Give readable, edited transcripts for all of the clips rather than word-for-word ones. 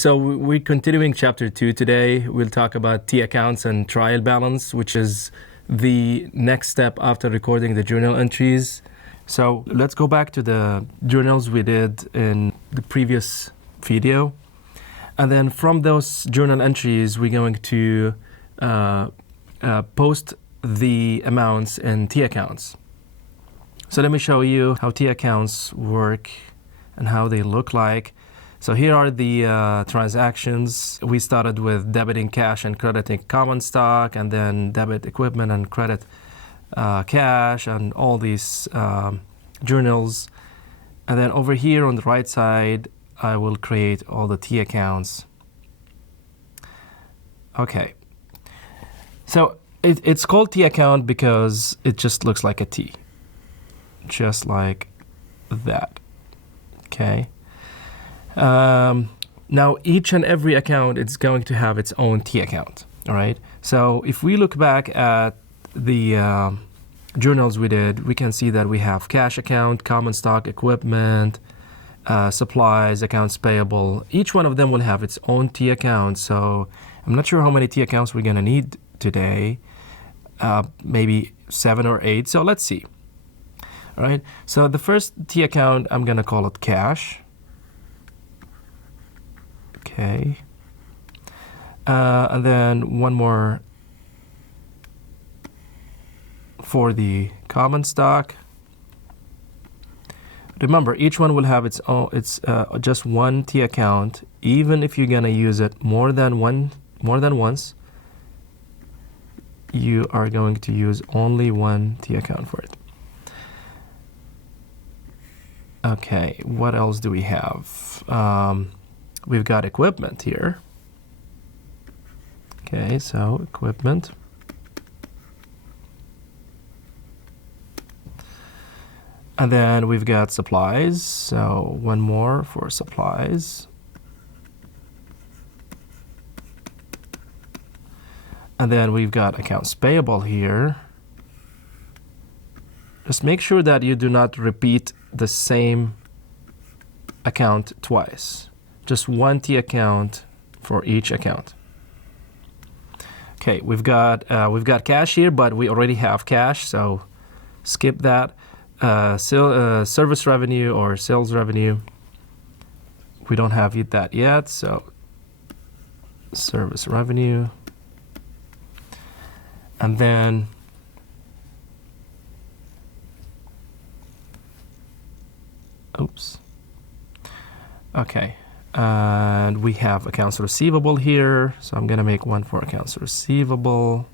So we're continuing chapter 2 today. We'll talk about T accounts and trial balance, which is the next step after recording the journal entries. So let's go back to the journals we did in the previous video. And then from those journal entries, we're going to post the amounts in T accounts. So let me show you how T accounts work and how they look like. So here are the transactions. We started with debiting cash and crediting common stock, and then debit equipment and credit cash, and all these journals. And then over here on the right side, I will create all the T accounts. Okay. So it's called T account because it just looks like a T. Just like that. Okay. Now each and every account is going to have its own T account. All right. So if we look back at the journals we did, we can see that we have cash account, common stock, equipment, supplies, accounts payable. Each one of them will have its own T account. So I'm not sure how many T accounts we're going to need today. Maybe 7 or 8. So let's see. All right. So the first T account, I'm going to call it cash. Okay. And then one more for the common stock. Remember, each one will have its own. It's just one T account. Even if you're gonna use it more than once, you are going to use only one T account for it. Okay. What else do we have? We've got equipment here. Okay, so equipment. And then we've got supplies. So one more for supplies. And then we've got accounts payable here. Just make sure that you do not repeat the same account twice. Just one T account for each account. Okay, we've got cash here, but we already have cash, so skip that. Service revenue or sales revenue, we don't have that yet, so service revenue. And then okay. And we have accounts receivable here. So I'm going to make one for accounts receivable.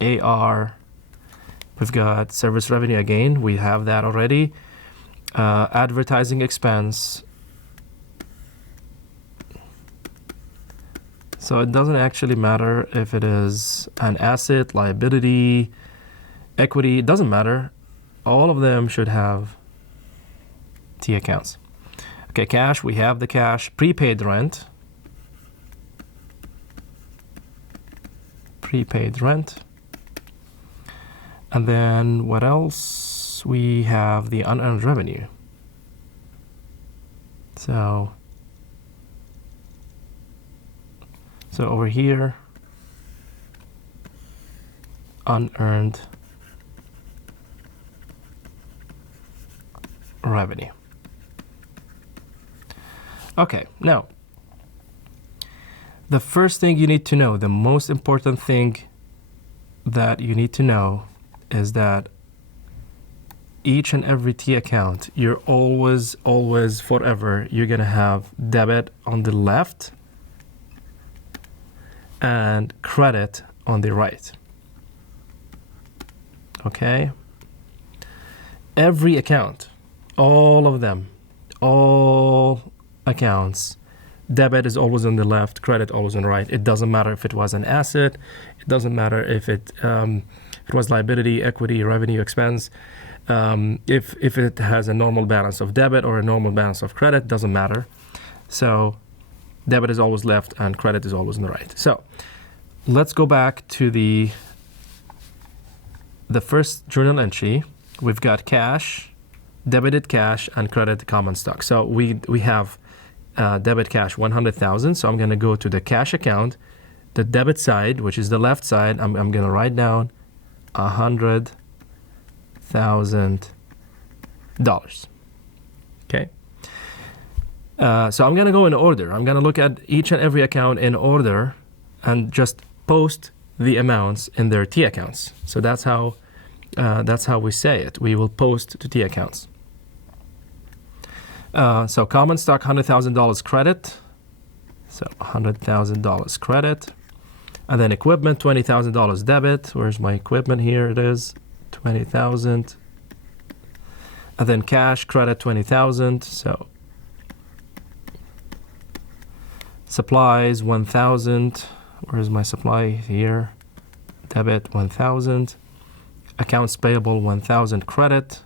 AR. We've got service revenue again. We have that already. Advertising expense. So it doesn't actually matter if it is an asset, liability, equity. It doesn't matter. All of them should have T accounts. Okay, cash, we have the cash. Prepaid rent. Prepaid rent. And then what else? We have the unearned revenue. So over here, unearned revenue. Okay, now, the first thing you need to know, the most important thing that you need to know is that each and every T account, you're always, forever, you're going to have debit on the left and credit on the right. Okay? Every account, all of them, all accounts, debit is always on the left, credit always on the right. It doesn't matter if it was an asset. It doesn't matter if it was liability, equity, revenue, expense. If it has a normal balance of debit or a normal balance of credit, doesn't matter. So debit is always left and credit is always on the right. So let's go back to the first journal entry. We've got cash, debited cash and credited common stock. So we have debit cash 100,000. So I'm going to go to the cash account, the debit side, which is the left side. I'm going to write down $100,000. Okay. So I'm going to go in order. I'm going to look at each and every account in order and just post the amounts in their T accounts. So that's how we say it. We will post to T accounts. So common stock, $100,000 credit. So $100,000 credit. And then equipment, $20,000 debit. Where's my equipment? Here it is, 20,000. And then cash credit, 20,000. So supplies, 1,000. Where's my supply? Here. Debit, 1,000. Accounts payable, 1,000 credit.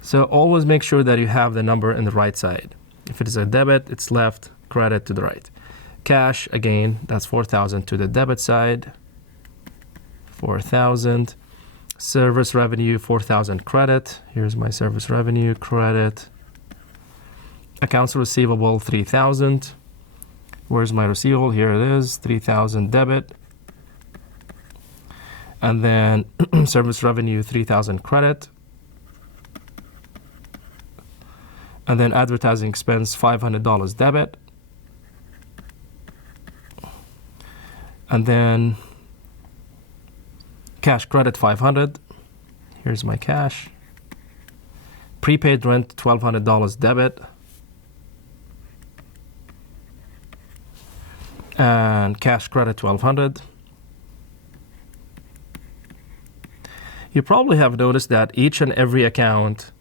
So always make sure that you have the number in the right side. If it is a debit, it's left, credit to the right. Cash, again, that's 4,000 to the debit side. 4,000. Service revenue, 4,000 credit. Here's my service revenue, credit. Accounts receivable, 3,000. Where's my receivable? Here it is, 3,000 debit. And then service revenue, 3,000 credit. And then advertising expense, $500 debit. And then cash credit, 500. Here's my cash. Prepaid rent, $1,200 debit. And cash credit, 1,200. You probably have noticed that each and every account,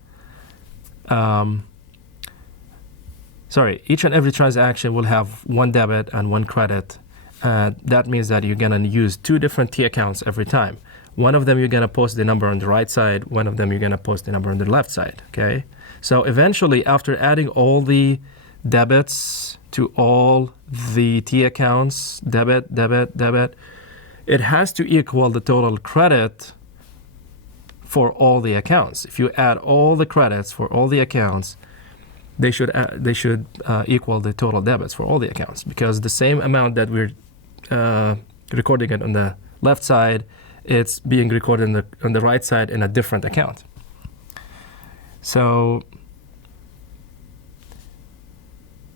each and every transaction will have one debit and one credit. That means that you're gonna use two different T accounts every time. One of them you're gonna post the number on the right side, one of them you're gonna post the number on the left side, okay? So eventually, after adding all the debits to all the T accounts, debit, it has to equal the total credit for all the accounts. If you add all the credits for all the accounts, they should equal the total debits for all the accounts, because the same amount that we're recording it on the left side, it's being recorded on the right side in a different account. So,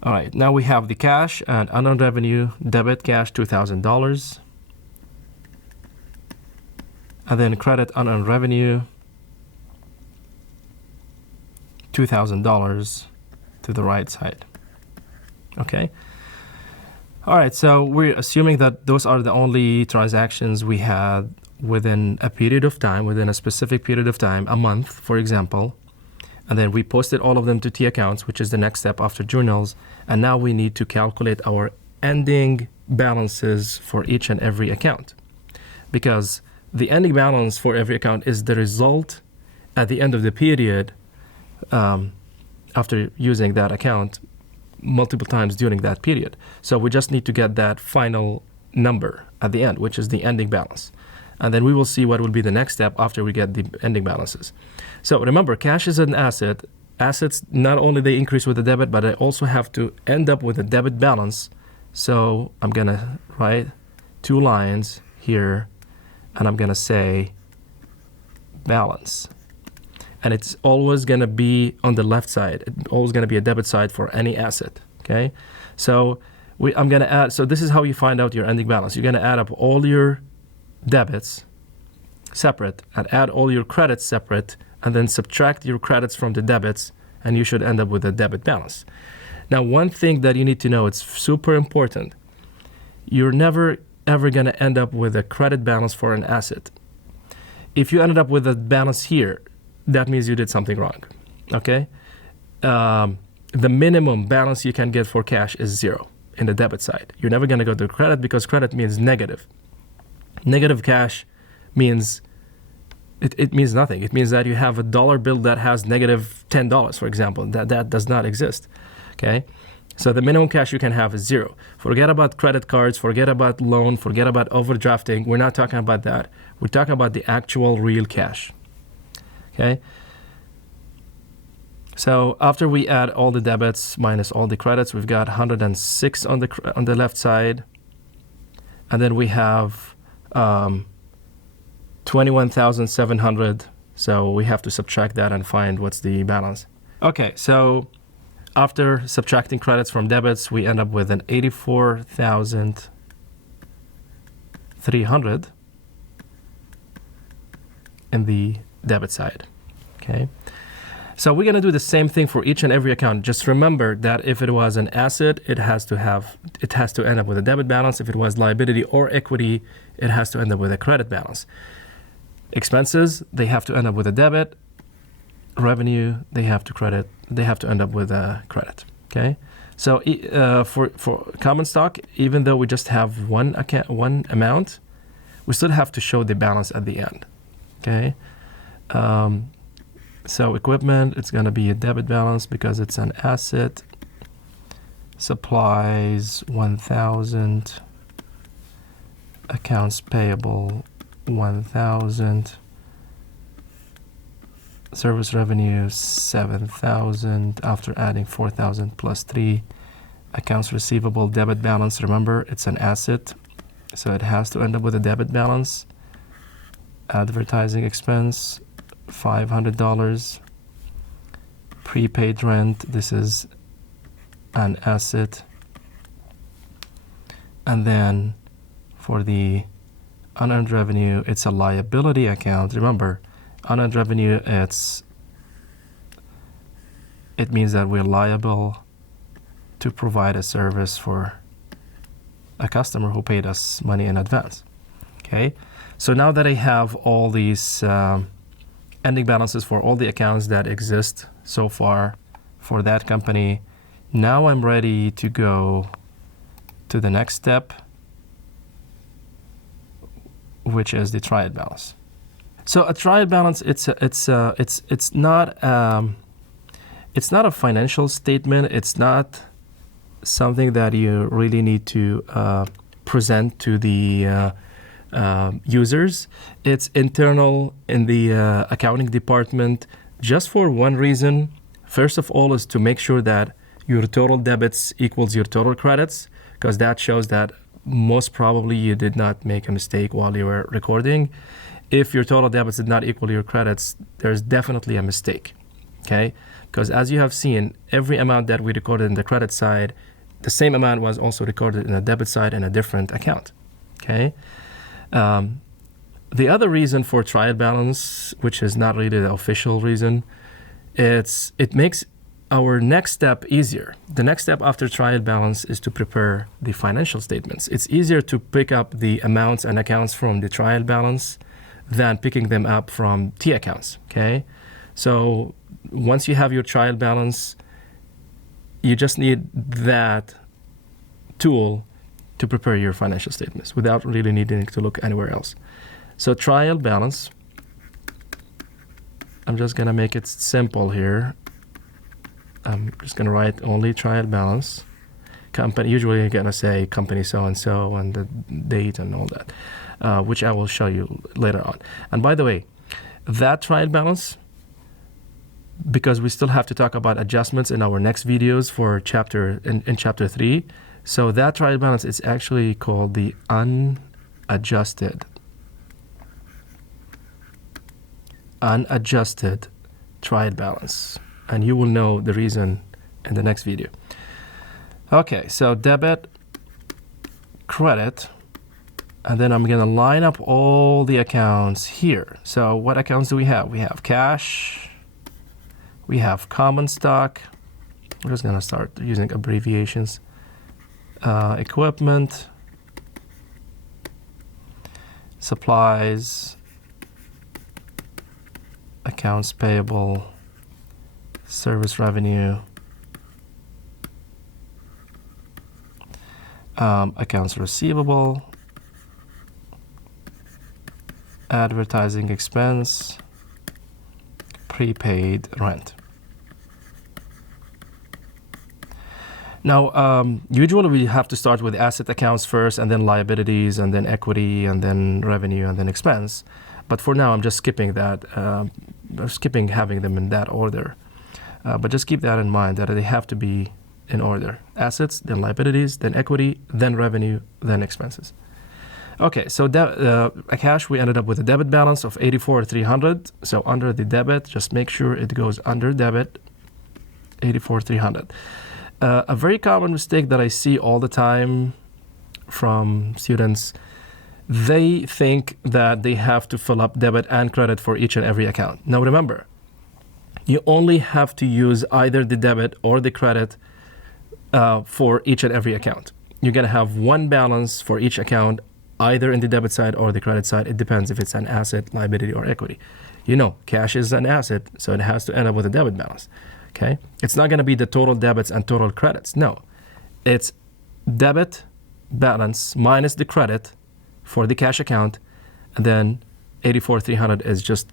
all right, now we have the cash and unearned revenue, debit cash, $2,000. And then credit unearned revenue, $2,000 to the right side. Okay. All right, so we're assuming that those are the only transactions we had within a period of time, within a specific period of time, a month, for example. And then we posted all of them to T accounts, which is the next step after journals. And now we need to calculate our ending balances for each and every account, because the ending balance for every account is the result at the end of the period after using that account multiple times during that period. So we just need to get that final number at the end, which is the ending balance. And then we will see what will be the next step after we get the ending balances. So remember, cash is an asset. Assets, not only they increase with the debit, but I also have to end up with a debit balance. So I'm gonna write 2 lines here, and I'm gonna say balance. And it's always gonna be on the left side. It's always gonna be a debit side for any asset, okay? So I'm gonna add, so this is how you find out your ending balance. You're gonna add up all your debits separate and add all your credits separate, and then subtract your credits from the debits, and you should end up with a debit balance. Now, one thing that you need to know, it's super important. You're never ever gonna end up with a credit balance for an asset. If you ended up with a balance here, that means you did something wrong, okay? The minimum balance you can get for cash is 0 in the debit side. You're never gonna go to credit, because credit means negative. Negative cash means, it means nothing. It means that you have a dollar bill that has negative $10, for example. That does not exist, okay? So the minimum cash you can have is 0. Forget about credit cards, forget about loan, forget about overdrafting. We're not talking about that. We're talking about the actual real cash, okay? So after we add all the debits minus all the credits, we've got 106 on the left side, and then we have 21,700. So we have to subtract that and find what's the balance. Okay, so after subtracting credits from debits, we end up with an 84,300 in the debit side. Okay. So we're going to do the same thing for each and every account. Just remember that if it was an asset, it has to end up with a debit balance. If it was liability or equity, it has to end up with a credit balance. Expenses, they have to end up with a debit. Revenue, they have to end up with a credit. Okay. So for common stock, even though we just have one amount, we still have to show the balance at the end. Okay. So equipment, it's going to be a debit balance because it's an asset. Supplies, 1,000. Accounts payable, 1,000. Service revenue, 7,000 after adding 4,000 plus 3. Accounts receivable, debit balance. Remember, it's an asset, so it has to end up with a debit balance. Advertising expense, $500. Prepaid rent, this is an asset. And then for the unearned revenue, it's a liability account. Remember, unearned revenue, it means that we're liable to provide a service for a customer who paid us money in advance. Okay, so now that I have all these ending balances for all the accounts that exist so far for that company, now I'm ready to go to the next step, which is the trial balance. So a trial balance, it's not a financial statement. It's not something that you really need to present to the users. It's internal in the accounting department just for one reason. First of all is to make sure that your total debits equals your total credits, because that shows that most probably you did not make a mistake while you were recording. If your total debits did not equal your credits, there's definitely a mistake, okay? Because as you have seen, every amount that we recorded in the credit side, the same amount was also recorded in the debit side in a different account, okay? The other reason for trial balance, which is not really the official reason, it makes our next step easier. The next step after trial balance is to prepare the financial statements. It's easier to pick up the amounts and accounts from the trial balance than picking them up from T accounts, okay? So once you have your trial balance, you just need that tool to prepare your financial statements without really needing to look anywhere else. So trial balance, I'm just gonna make it simple here. I'm just gonna write only trial balance. Company, usually you're gonna say company so-and-so and the date and all that, which I will show you later on. And by the way, that trial balance, because we still have to talk about adjustments in our next videos for in chapter 3, so that trial balance is actually called the unadjusted trial balance, and you will know the reason in the next video. Okay, so debit, credit, and then I'm gonna line up all the accounts here. So what accounts do we have? We have cash, we have common stock. We're just gonna start using abbreviations. Equipment, supplies, accounts payable, service revenue, accounts receivable, advertising expense, prepaid rent. Now, usually we have to start with asset accounts first, and then liabilities, and then equity, and then revenue, and then expense. But for now, I'm just skipping that. I'm skipping having them in that order. But just keep that in mind, that they have to be in order. Assets, then liabilities, then equity, then revenue, then expenses. Okay, so cash, we ended up with a debit balance of 84,300. So under the debit, just make sure it goes under debit, 84,300. A very common mistake that I see all the time from students, they think that they have to fill up debit and credit for each and every account. Now remember, you only have to use either the debit or the credit for each and every account. You're gonna have one balance for each account, either in the debit side or the credit side. It depends if it's an asset, liability, or equity. You know, cash is an asset, so it has to end up with a debit balance, okay? It's not gonna be the total debits and total credits. No, it's debit balance minus the credit for the cash account, and then 84,300 is just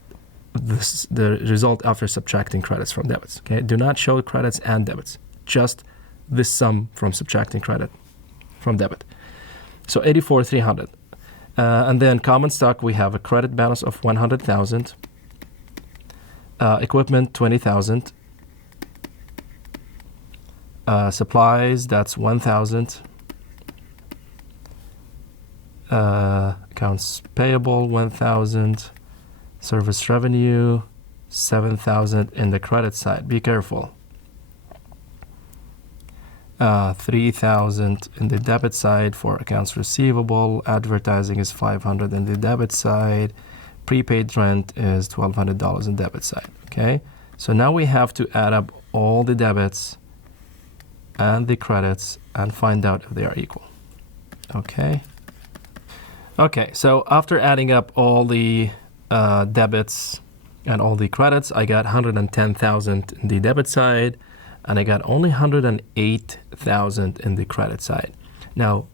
the result after subtracting credits from debits, okay? Do not show credits and debits, just this sum from subtracting credit from debit. So 84,300. And then common stock, we have a credit balance of 100,000. Equipment, 20,000. Supplies, that's 1,000. Accounts payable, 1,000. Service revenue, 7,000 in the credit side. Be careful. 3,000 in the debit side for accounts receivable. Advertising is 500 in the debit side. Prepaid rent is $1,200 in debit side. Okay, so now we have to add up all the debits and the credits and find out if they are equal. Okay. Okay, so after adding up all the debits and all the credits, I got 110,000 in the debit side, and I got only 108,000 in the credit side. Now,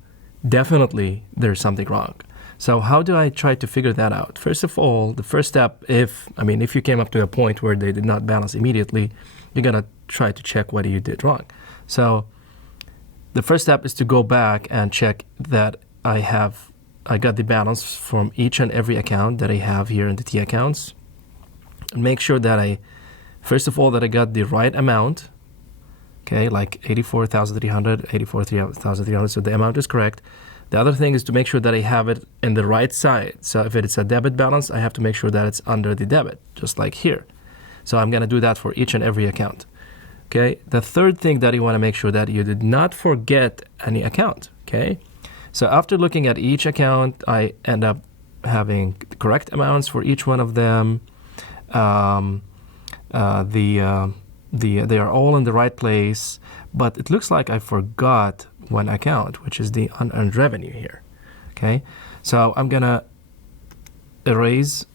definitely there's something wrong. So how do I try to figure that out? First of all, the first step, if you came up to a point where they did not balance immediately, you're gonna try to check what you did wrong. So the first step is to go back and check that I got the balance from each and every account that I have here in the T accounts. And make sure that first of all, that I got the right amount. Okay, like 84,300, 84,300, so the amount is correct. The other thing is to make sure that I have it in the right side. So if it's a debit balance, I have to make sure that it's under the debit, just like here. So I'm gonna do that for each and every account. Okay, the third thing that you wanna make sure that you did not forget any account, okay? So after looking at each account, I end up having the correct amounts for each one of them. They are all in the right place, but it looks like I forgot one account, which is the unearned revenue here. Okay, so I'm gonna erase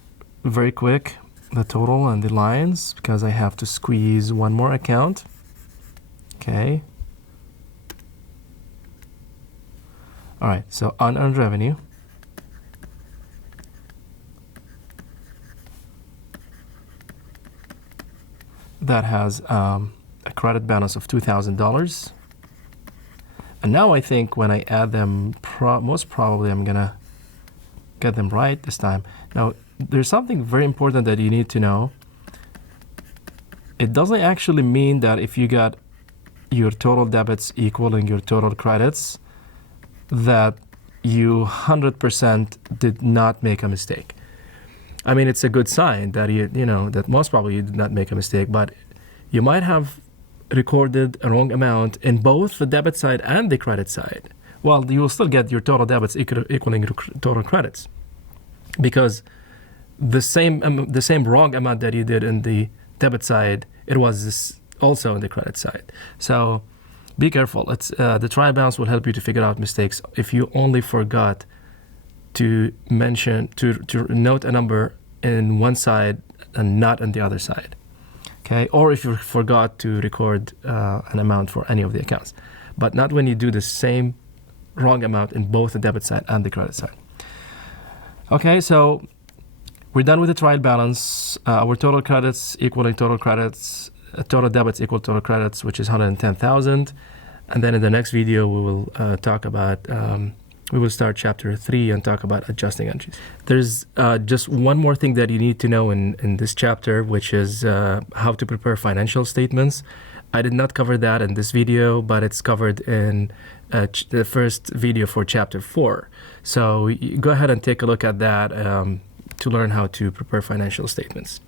very quick the total and the lines because I have to squeeze one more account. Okay. All right, so unearned revenue. That has a credit balance of $2,000. And now I think when I add them, most probably I'm gonna get them right this time. Now, there's something very important that you need to know. It doesn't actually mean that if you got your total debits equaling your total credits, that you 100% did not make a mistake. I mean, it's a good sign that that most probably you did not make a mistake, but you might have recorded a wrong amount in both the debit side and the credit side. Well, you will still get your total debits equaling your total credits, because the same wrong amount that you did in the debit side, it was also in the credit side. So be careful. The trial balance will help you to figure out mistakes if you only forgot to mention, to note a number in one side and not on the other side. Okay, or if you forgot to record an amount for any of the accounts, but not when you do the same wrong amount in both the debit side and the credit side. Okay, so we're done with the trial balance. Our total credits equaling total credits, total debits equal total credits, which is 110,000. And then in the next video, we will talk about we will start chapter 3 and talk about adjusting entries. There's just one more thing that you need to know in this chapter, which is how to prepare financial statements. I did not cover that in this video, but it's covered in the first video for chapter 4. So go ahead and take a look at that to learn how to prepare financial statements.